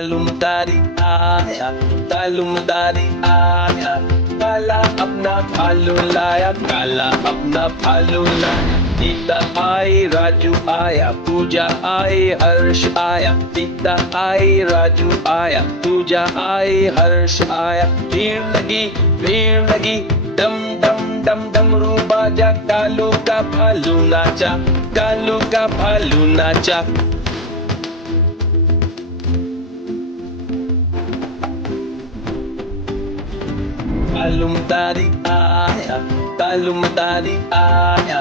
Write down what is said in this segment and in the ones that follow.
मालूम तारी आया, मालूम तारी आया, काला अपना भालू लाया, काला अपना भालू लाया। सीता आई राजू आया, पूजा आई हर्ष आया, सीता आई राजू आया, पूजा आई हर्ष आया। भीड़ लगी, डम डम डम डमरू बाजा, कालू का भालू नाचा, कालू का भालू नाचा। मालूम तारी आया, मालूम तारी आया,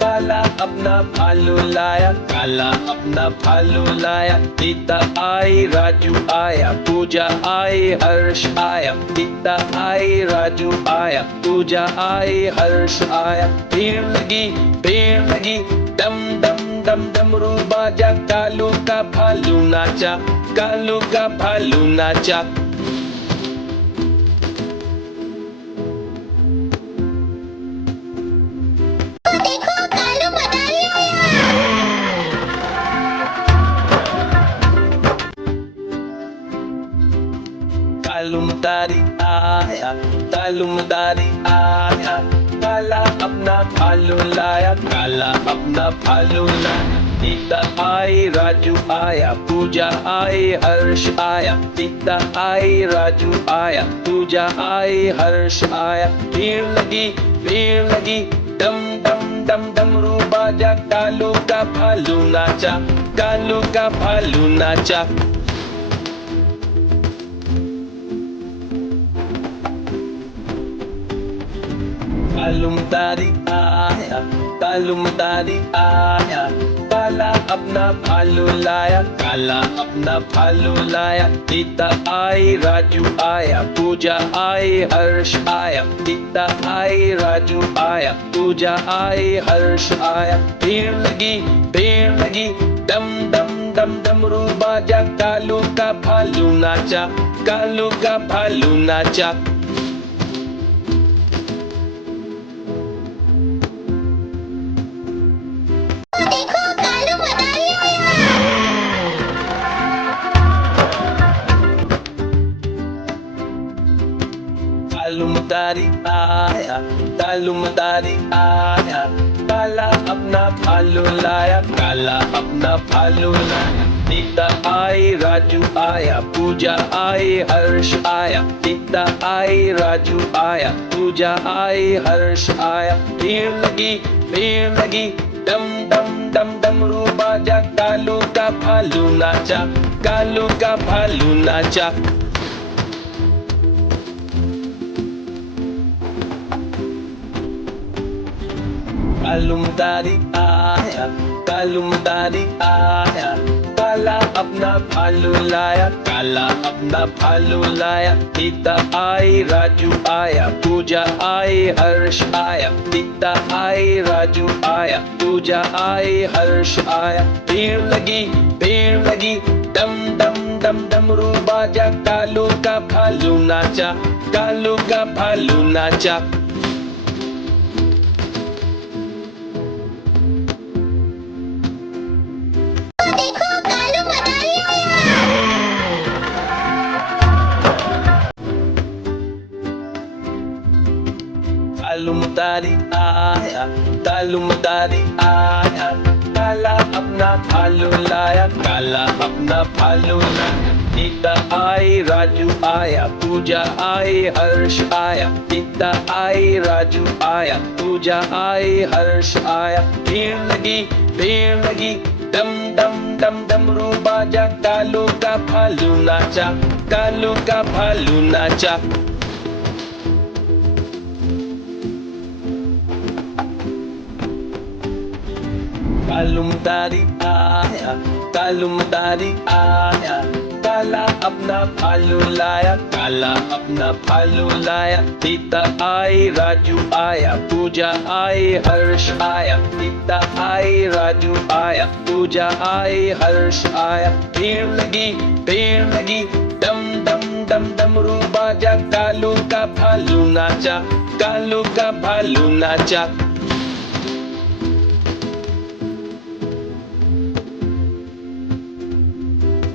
काला अपना भालू लाया, काला अपना भालू लाया। सीता आई राजू आया, पूजा आई हर्ष आया, सीता आई राजू आया, पूजा आई हर्ष आया। भीड़ लगी, डम डम डम डमरू बाजा, कालू का भालू नाचा, कालू का भालू नाचा। मालूम तारी आया, मालूम तारी आया, काला अपना भालू लाया, काला अपना भालू लाया। सीता आई राजू आया, पूजा आई हर्ष आया, सीता आई राजू आया, पूजा आई हर्ष आया। भीड़ लगी, डम डम डम डमरू बाजा, कालू का भालू नाचा, कालू का भालू नाचा। मालूम तारी आया, मालूम तारी आया, काला अपना भालू लाया, काला अपना भालू लाया। सीता आई राजू आया, पूजा आई हर्ष आया, सीता आई राजू आया, पूजा आई हर्ष आया। भीड़ लगी, डम डम डम डमरू बाजा, कालू का भालू नाचा, कालू का भालू नाचा। मालूम तारी आया, मालूम तारी आया, काला अपना भालू लाया, काला अपना भालू लाया। सीता आई राजू आया, पूजा आई हर्ष आया, सीता आई राजू आया, पूजा आई हर्ष आया। भीड़ लगी, डम डम डम डमरू बाजा, कालू का भालू नाचा, कालू का भालू नाचा। मालूम तारी आया, मालूम तारी आया, काला अपना भालू लाया, काला अपना भालू लाया। सीता आई राजू आया, पूजा आई हर्ष आया, सीता आई राजू आया, पूजा आई हर्ष आया। भीड़ लगी, डम डम डम डमरू बाजा, कालू का भालू नाचा, कालू का भालू नाचा। मालूम तारी आया, मालूम तारी आया, काला अपना भालू लाया, काला अपना भालू लाया। सीता आई राजू आया, पूजा आई हर्ष आया, सीता आई राजू आया, पूजा आई हर्ष आया। भीड़ लगी, डम डम डम डमरू बाजा, कालू का भालू नाचा, कालू का भालू नाचा। मालूम तारी आया, मालूम तारी आया, काला अपना भालू लाया, काला अपना भालू लाया। सीता आई राजू आया, पूजा आई हर्ष आया, सीता आई राजू आया, पूजा आई हर्ष आया। भीड़ लगी, डम डम डम डमरू बाजा, कालू का भालू नाचा, कालू का भालू नाचा।